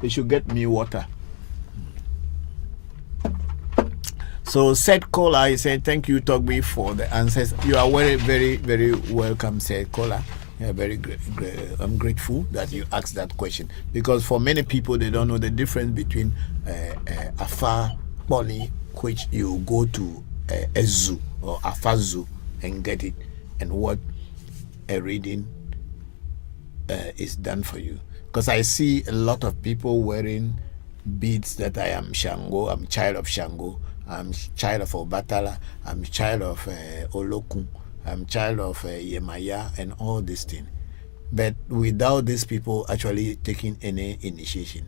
they should get me water. So said caller, I said, thank you, Togby, for the answers. You are very, very, very welcome, said caller. Yeah, very great. I'm grateful that you asked that question, because for many people they don't know the difference between Afa Boli, which you go to a zoo or Afa zoo and get it, and what a reading is done for you. Because I see a lot of people wearing beads that I am Shango, I'm child of Shango, I'm child of Obatala, I'm child of Olokun, I'm child of Yemaya, and all these things. But without these people actually taking any initiation,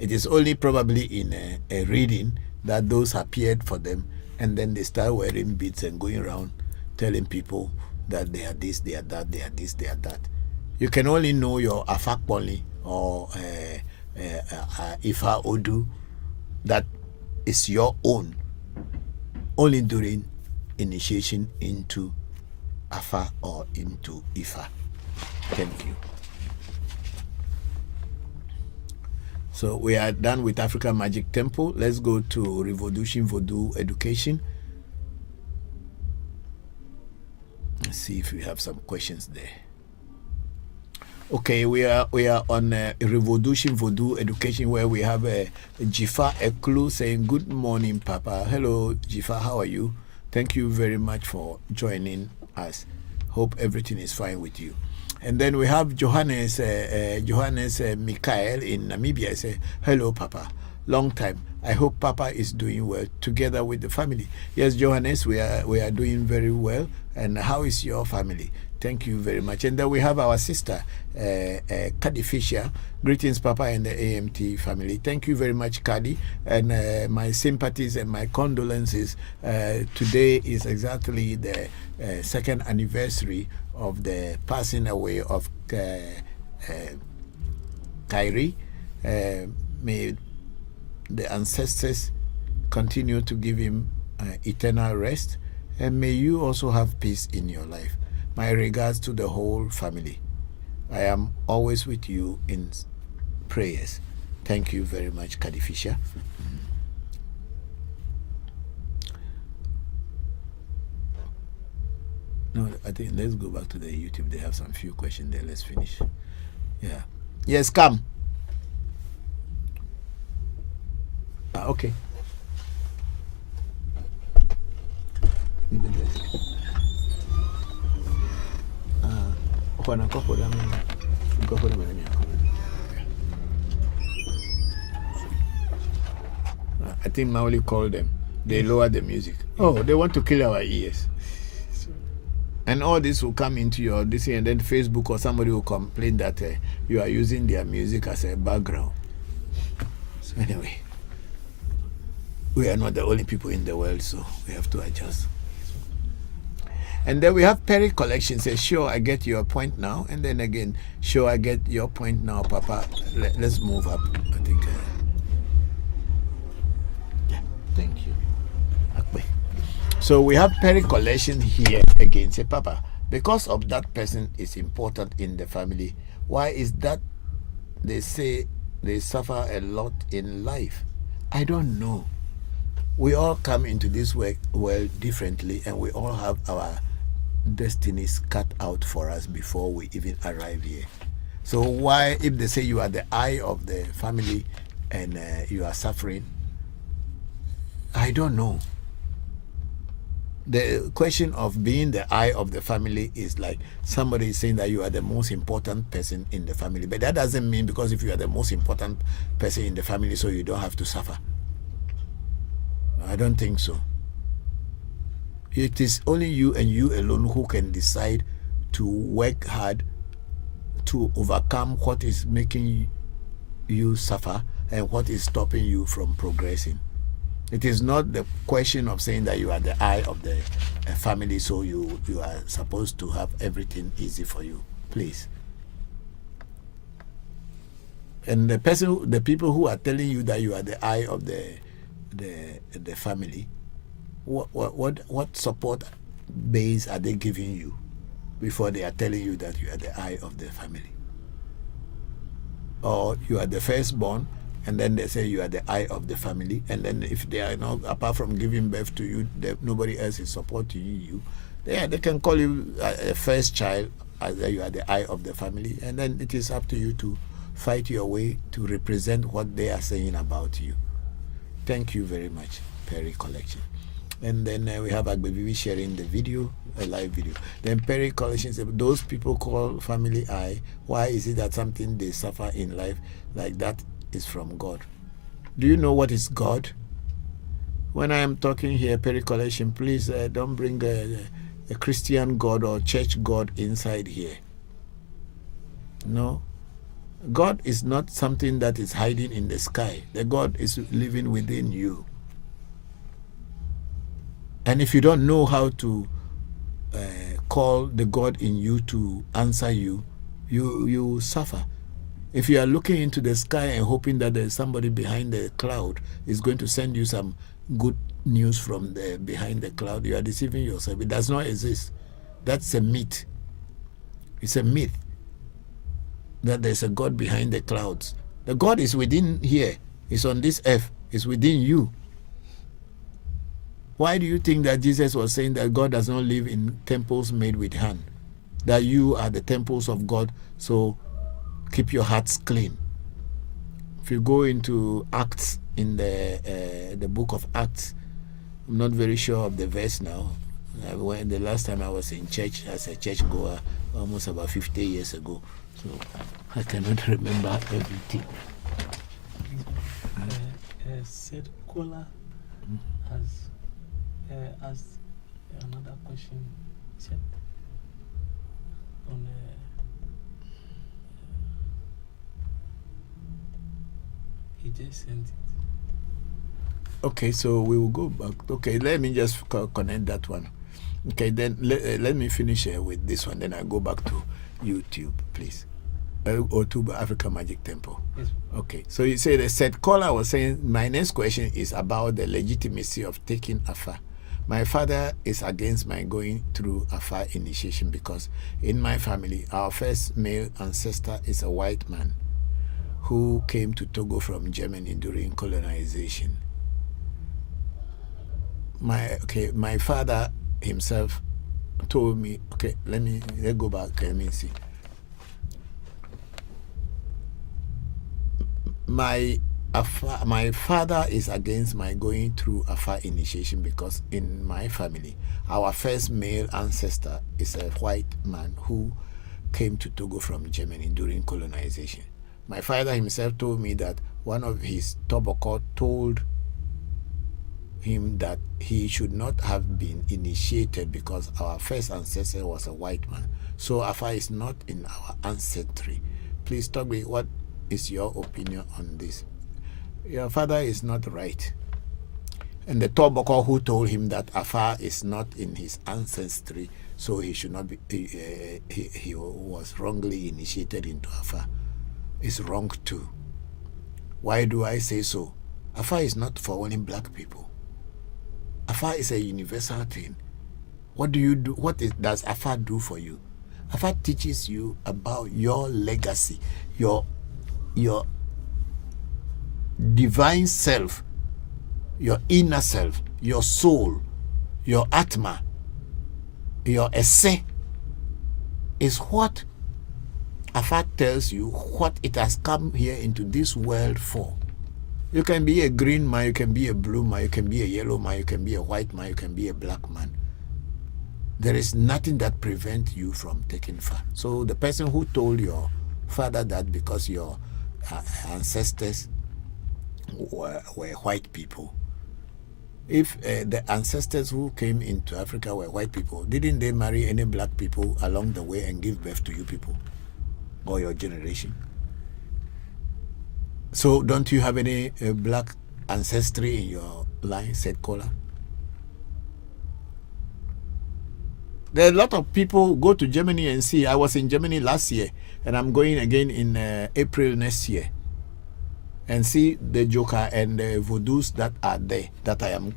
it is only probably in a reading that those appeared for them, and then they start wearing beads and going around telling people that they are this, they are that, they are this, they are that. You can only know your Afakpoli or Ifa Odu that is your own only during initiation into Afa or into Ifa. Thank you. So we are done with African Magic Temple. Let's go to Revolution Voodoo Education. Let's see if we have some questions there. Okay, we are on Revolution Voodoo Education, where we have Jifa Eklu saying, good morning, Papa. Hello, Jifa, how are you? Thank you very much for joining us. Hope everything is fine with you. And then we have Johannes Mikael in Namibia. Say, hello, Papa. Long time. I hope Papa is doing well together with the family. Yes, Johannes, we are doing very well. And how is your family? Thank you very much. And then we have our sister, Kadi Fisher. Greetings, Papa, and the AMT family. Thank you very much, Kadi. And my sympathies and my condolences. Today is exactly the second anniversary of the passing away of Kyrie. May the ancestors continue to give him eternal rest. And may you also have peace in your life. My regards to the whole family. I am always with you in prayers. Thank you very much, Kadi Fisher. No, I think let's go back to the YouTube. They have some few questions there. Let's finish. Yeah. Yes, come. Okay. I think Mauli called them. They lower the music. Oh, they want to kill our ears. And all this will come into your this, and then Facebook or somebody will complain that you are using their music as a background. So anyway, we are not the only people in the world, so we have to adjust. And then we have Perry Collection says, sure, I get your point now. And then again, sure, I get your point now, Papa. Let's move up. I think. Yeah, thank you. Okay. So we have Perry Collection here again. Say, Papa, because of that person is important in the family, why is that they say they suffer a lot in life? I don't know. We all come into this world differently, and we all have our destinies cut out for us before we even arrive here. So why, if they say you are the eye of the family and you are suffering, I don't know. The question of being the eye of the family is like somebody is saying that you are the most important person in the family, but that doesn't mean because if you are the most important person in the family, so you don't have to suffer. I don't think so. It is only you and you alone who can decide to work hard to overcome what is making you suffer and what is stopping you from progressing. It is not the question of saying that you are the eye of the family, so you are supposed to have everything easy for you. Please. And the people who are telling you that you are the eye of the family, what support base are they giving you before they are telling you that you are the eye of the family? Or you are the firstborn And then they say you are the eye of the family. And then if they are not, apart from giving birth to you, nobody else is supporting you. They can call you a first child, as you are the eye of the family. And then it is up to you to fight your way to represent what they are saying about you. Thank you very much, Perry Collection. And then we have Agbevivi sharing the video, a live video. Then Perry Collection said, those people call family eye. Why is it that something they suffer in life like that is from God? Do you know what is God? When I am talking here, Perry Collection, please don't bring a Christian God or church God inside here. No. God is not something that is hiding in the sky. The God is living within you. And if you don't know how to call the God in you to answer you, you suffer. If you are looking into the sky and hoping that there's somebody behind the cloud is going to send you some good news from behind the cloud, you are deceiving yourself. It does not exist. That's a myth. It's a myth that there's a God behind the clouds. The God is within here. It's on this earth. It's within you. Why do you think that Jesus was saying that God does not live in temples made with hand? That you are the temples of God, so keep your hearts clean. If you go into Acts, in the book of Acts, I'm not very sure of the verse now. When the last time I was in church as a church goer, almost about 50 years ago, so I cannot remember everything. Said Kola has asked another question. Said on he just sent it. Okay, so we will go back. Okay, let me just connect that one. Okay, then let me finish with this one. Then I go back to YouTube, please. Or to Africa Magic Temple. Yes. Okay, so you say the said caller was saying, my next question is about the legitimacy of taking Afa. My father is against my going through Afa initiation because in my family, our first male ancestor is a white man who came to Togo from Germany during colonization. My father himself told me, okay, let's go back, let me see. My father is against my going through Afa initiation because in my family, our first male ancestor is a white man who came to Togo from Germany during colonization. My father himself told me that one of his Bokor told him that he should not have been initiated because our first ancestor was a white man. So Afa is not in our ancestry. Please tell me, what is your opinion on this? Your father is not right. And the Bokor who told him that Afa is not in his ancestry, so he should not be, he was wrongly initiated into Afa, is wrong too. Why do I say so? Afa is not for only black people. Afa is a universal thing. What do you do? Does Afa do for you? Afa teaches you about your legacy, your divine self, your inner self, your soul, your atma, your esse is what Afa tells you what it has come here into this world for. You can be a green man, you can be a blue man, you can be a yellow man, you can be a white man, you can be a black man. There is nothing that prevents you from taking Fa. So the person who told your father that because your ancestors were white people, if the ancestors who came into Africa were white people, didn't they marry any black people along the way and give birth to you people or your generation? So don't you have any black ancestry in your line, said Kola? There are a lot of people go to Germany and see. I was in Germany last year and I'm going again in April next year and see the Joker and the voodoos that are there that I am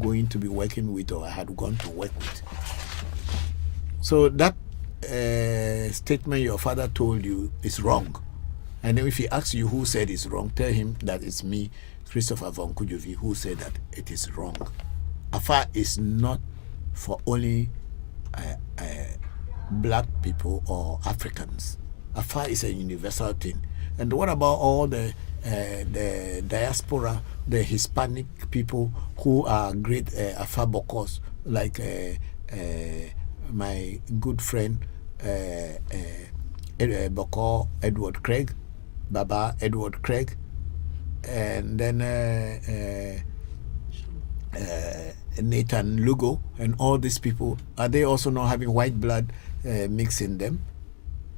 going to be working with or I had gone to work with. So that statement your father told you is wrong. And then if he asks you who said it's wrong, tell him that it's me, Christopher Voncujovi, who said that it is wrong. Afa is not for only black people or Africans. Afa is a universal thing. And what about all the diaspora, the Hispanic people who are great Afa Bokors, like my good friend Bokor Edward Craig, Baba Edward Craig, and then Nathan Lugo, and all these people, are they also not having white blood mixed in them?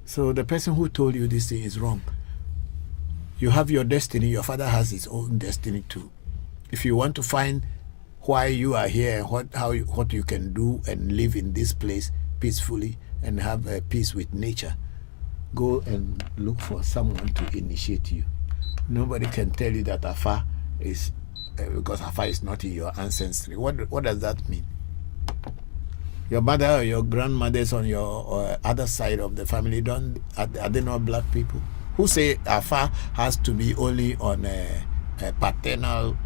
So the person who told you this thing is wrong. You have your destiny, your father has his own destiny too. If you want to find why you are here and what you can do and live in this place peacefully and have peace with nature, go and look for someone to initiate you. Nobody can tell you that Afa is because Afa is not in your ancestry. What does that mean? Your mother or your grandmothers on your other side of the family are they not black people? Who say Afa has to be only on a paternal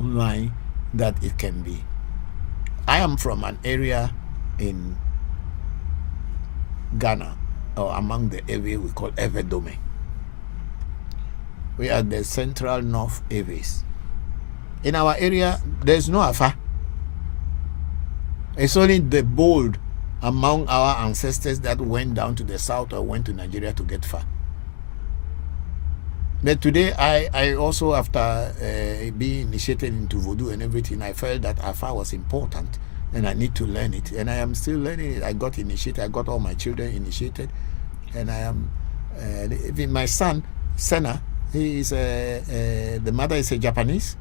line that it can be? I am from an area in Ghana, or among the area we call Evedome. We are the central north areas. In our area, there's no Afa. It's only the bold among our ancestors that went down to the south or went to Nigeria to get Fa. But today, I also, after being initiated into Voodoo and everything, I felt that Afa was important and I need to learn it. And I am still learning it. I got initiated. I got all my children initiated. And I am, even my son, Senna, he is, the mother is a Japanese.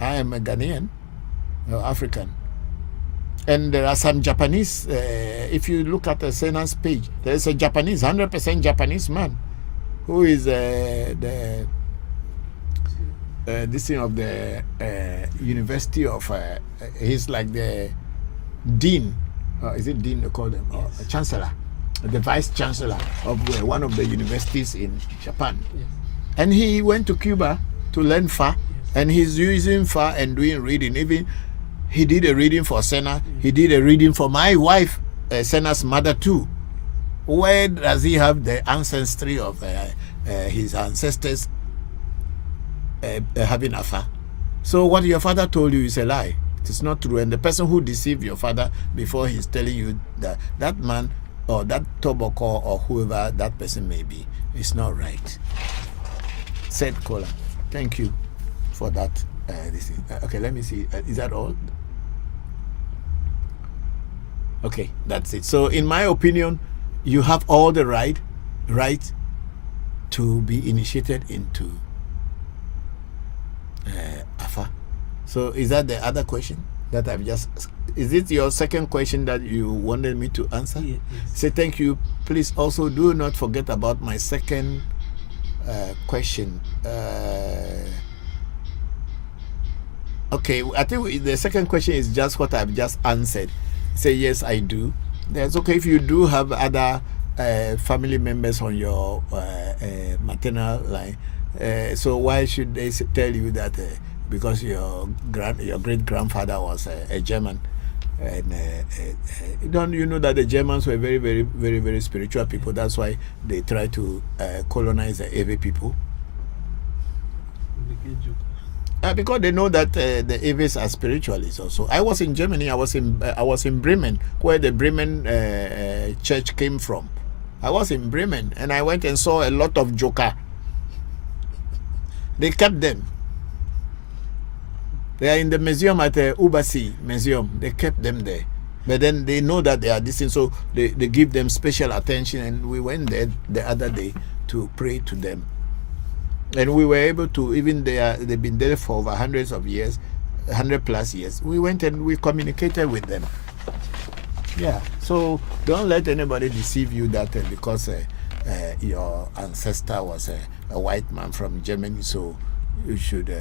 I am a Ghanaian, African. And there are some Japanese, if you look at the Senna's page, there is a Japanese, 100% Japanese man who is this thing of the University of, he's like the dean, is it dean they call them, or chancellor, the vice chancellor of one of the universities in Japan. Yes. And he went to Cuba to learn Fa, and he's using Fa and doing reading. Even he did a reading for Senna, he did a reading for my wife, Senna's mother too. Where does he have the ancestry of his ancestors having Afa? So what your father told you is a lie. It is not true. And the person who deceived your father before he's telling you that that man or that Bokor or whoever that person may be, is not right. Said caller. Thank you for that. Okay, let me see. Is that all? Okay, that's it. So in my opinion, you have all the right to be initiated into Afa. So is that the other question that I've just, is it your second question that you wanted me to answer? Yes. Say thank you. Please also do not forget about my second question. Okay, I think the second question is just what I've just answered. Say yes, I do. That's okay if you do have other family members on your maternal line. So why should they tell you that because your great grandfather was a German, and don't you know that the Germans were very, very, very, very spiritual people? That's why they try to colonize the Ewe people. Because they know that the Eves are spiritualists also. I was in Germany. I was in Bremen, where the Bremen church came from. I was in Bremen, and I went and saw a lot of Joker. They kept them. They are in the museum at the Ubasi Museum. They kept them there. But then they know that they are distant, so they give them special attention. And we went there the other day to pray to them. And we were able to, even they've been there for over hundreds of years, 100+ years. We went and we communicated with them. Yeah, so don't let anybody deceive you that because your ancestor was a white man from Germany, so you should.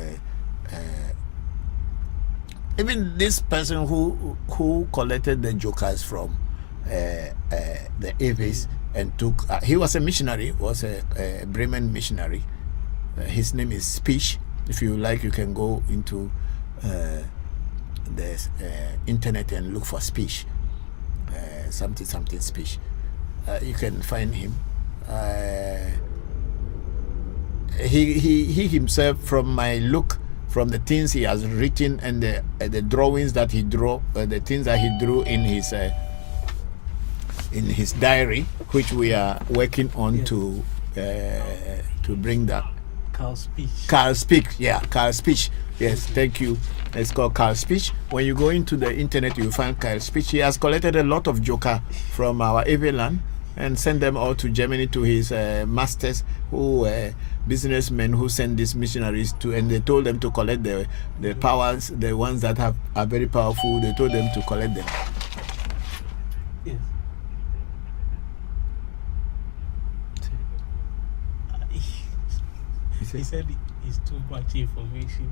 Even this person who collected the jokers from the Aves and took. He was a missionary. Was a Bremen missionary. His name is Speech. If you like, you can go into the internet and look for Speech. Something Speech. You can find him. He himself, from my look, from the things he has written and the drawings that he drew, the things that he drew in his diary, which we are working on, Yes. to bring that. Carl Speech. Carl Speech. Yes, thank you. It's called Carl Speech. When you go into the internet, you find Carl Speech. He has collected a lot of joker from our Eveland and sent them all to Germany to his masters, who businessmen who send these missionaries to, and they told them to collect the powers, the ones that are very powerful. They told them to collect them. Yes. He said it's too much information.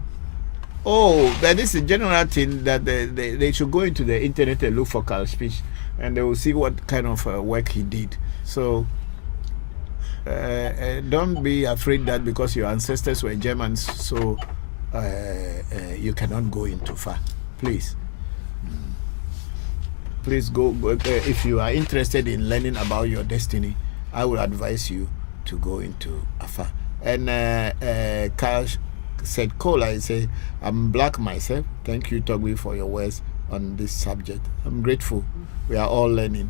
Oh, but this is a general thing that they should go into the internet and look for Carl Speech, and they will see what kind of work he did. So don't be afraid that because your ancestors were Germans, so you cannot go into far. Please. Please go. If you are interested in learning about your destiny, I would advise you to go into Afar. And Carl said, Cole, I say, I'm black myself. Thank you, Togwi, for your words on this subject. I'm grateful. We are all learning.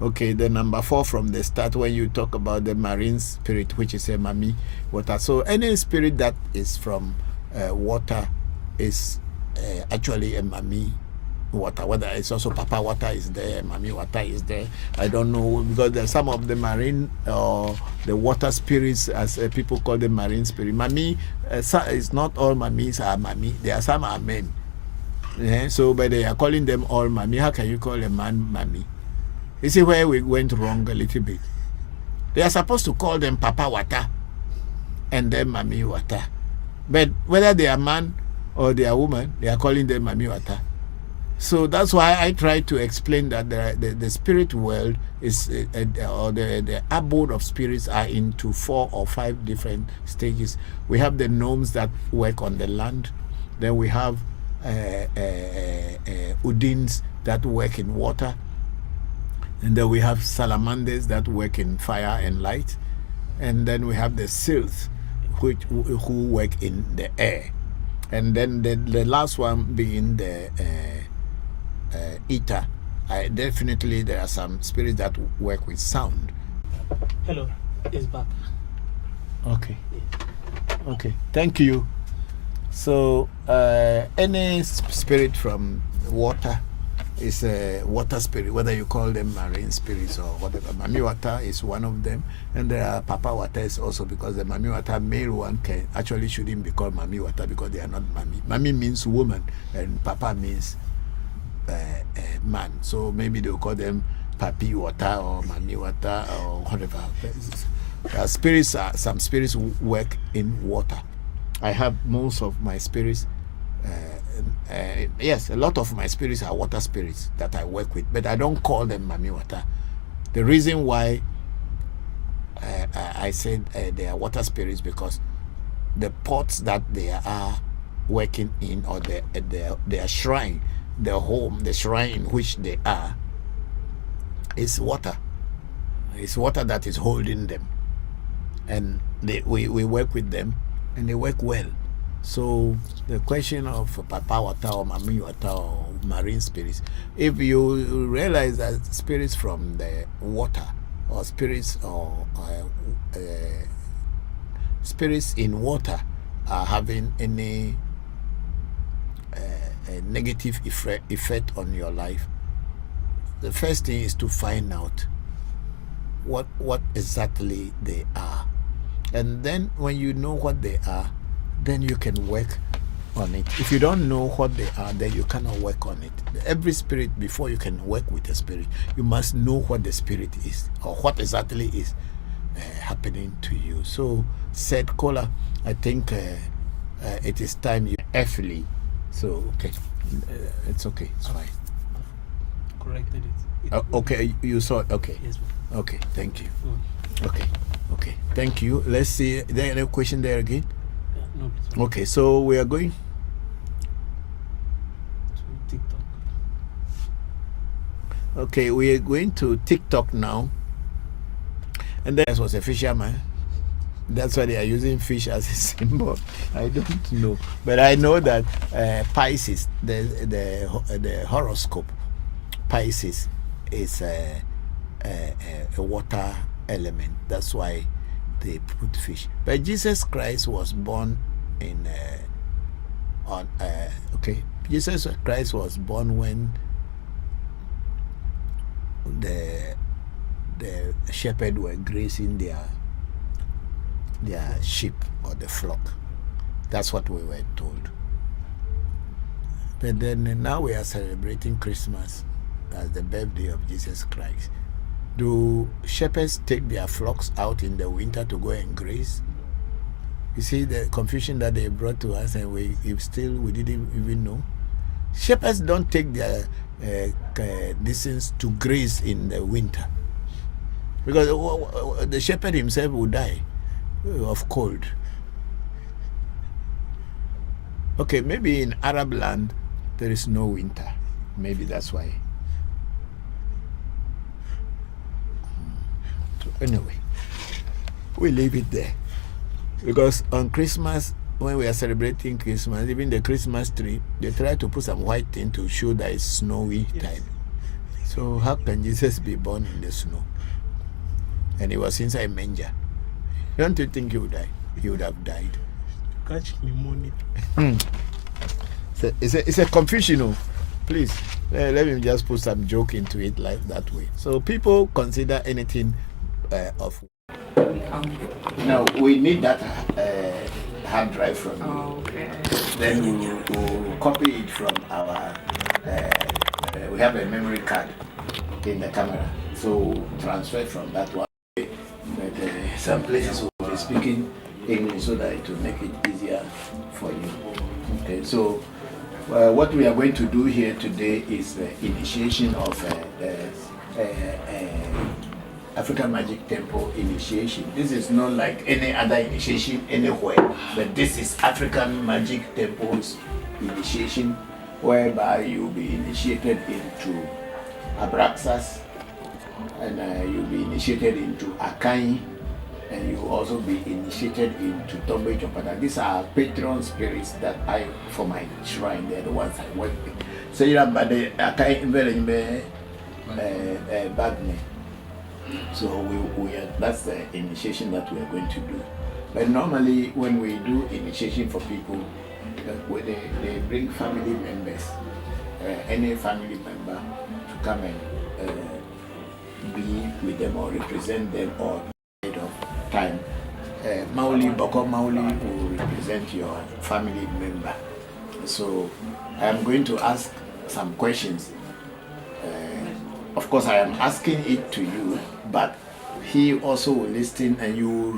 Okay, the number 4 from the start, when you talk about the marine spirit, which is a mami water. So any spirit that is from water is actually a mami water. Whether it's also papa water is there, mami water is there, I don't know, because there's some of the marine or the water spirits, as people call them, marine spirit. Mami, it's not all mamis are mami. There are some are men. Yeah, so but they are calling them all mami. How can you call a man mami? You see where we went wrong a little bit. They are supposed to call them papa water and then mami water. But whether they are man or they are woman, they are calling them mami water. So that's why I try to explain that the spirit world is, or the abode of spirits are into 4 or 5 different stages. We have the gnomes that work on the land. Then we have Udins that work in water. And then we have salamanders that work in fire and light. And then we have the sylphs who work in the air. And then the last one being the ether. Definitely there are some spirits that work with sound. Hello, it's back. Okay. Yeah. Okay, thank you. So any spirit from water is a water spirit, whether you call them marine spirits or whatever. Mami water is one of them, and there are papa waters also, because the mami water male one shouldn't be called mami water because they are not mami. Mami means woman and papa means man. So maybe they'll call them papi water or mami water or whatever. Some spirits work in water. I have most of my spirits. Yes, a lot of my spirits are water spirits that I work with, but I don't call them mami water. The reason why I said they are water spirits, because the pots that they are working in, or their shrine, their home, the shrine in which they are, is water. It's water that is holding them, and we work with them, and they work well. So the question of papa water or mami water or marine spirits, if you realize that spirits from the water or spirits spirits in water are having any negative effect on your life, the first thing is to find out what exactly they are, and then when you know what they are, then you can work on it. If you don't know what they are, then you cannot work on it. Every spirit, before you can work with a spirit, you must know what the spirit is, or what exactly is happening to you. So, said Kola, I think it is time you earthly So okay, it's okay. It's fine. Corrected it. Okay, you saw it. Okay. Yes, Papa. Okay. Thank you. Mm. Okay. Okay. Thank you. Let's see. There any question there again? Yeah, no, please. Okay. So we are going. To TikTok. Okay, we are going to TikTok now. And then was a fisherman. That's why they are using fish as a symbol. I don't know, but I know that Pisces, the horoscope, Pisces is a water element. That's why they put fish. But Jesus Christ was born in Jesus Christ was born when the shepherd were grazing their sheep or the flock. That's what we were told. But then now we are celebrating Christmas as the birthday of Jesus Christ. Do shepherds take their flocks out in the winter to go and graze? You see the confusion that they brought to us, and we didn't even know. Shepherds don't take their distance to graze in the winter, because the shepherd himself will die of cold. Okay, maybe in Arab land there is no winter. Maybe that's why. So anyway, we leave it there, because on Christmas, when we are celebrating Christmas, even the Christmas tree, they try to put some white thing to show that it's snowy time. So how can Jesus be born in the snow? And he was inside a manger. Don't you think he would die? He would have died. Catch pneumonia. It's a confusion. Oh. Please, let me just put some joke into it like that way. So people consider anything of. Now we need that hard drive from you. Okay. Then we'll copy it from our. We have a memory card in the camera, so transfer from that one. But some places will be speaking English so that it will make it easier for you. Okay, so what we are going to do here today is the initiation of African Magic Temple initiation. This is not like any other initiation anywhere, but this is African Magic Temple's initiation, whereby you'll be initiated into Abraxas, and you'll be initiated into Akai, and you'll also be initiated into Tombe Chopada. These are patron spirits that I, for my shrine, they're the ones I work with. So you have the Akai Bagme. So that's the initiation that we are going to do. But normally when we do initiation for people, they bring family members, any family member to come and be with them or represent them or of time. Bokor Mauli will represent your family member. So I am going to ask some questions. Of course, I am asking it to you, but he also will listen, and you will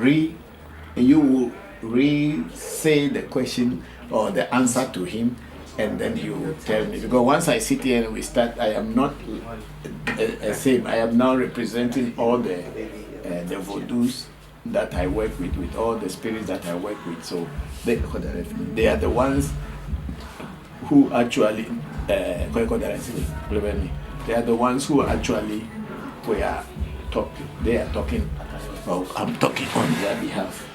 re-say the question or the answer to him, and then he will tell me. Because once I sit here and we start, I am not same. I am now representing all the voodoos that I work with all the spirits that I work with. So they are the ones who actually they are the ones who actually they are talking, or I'm talking on their behalf.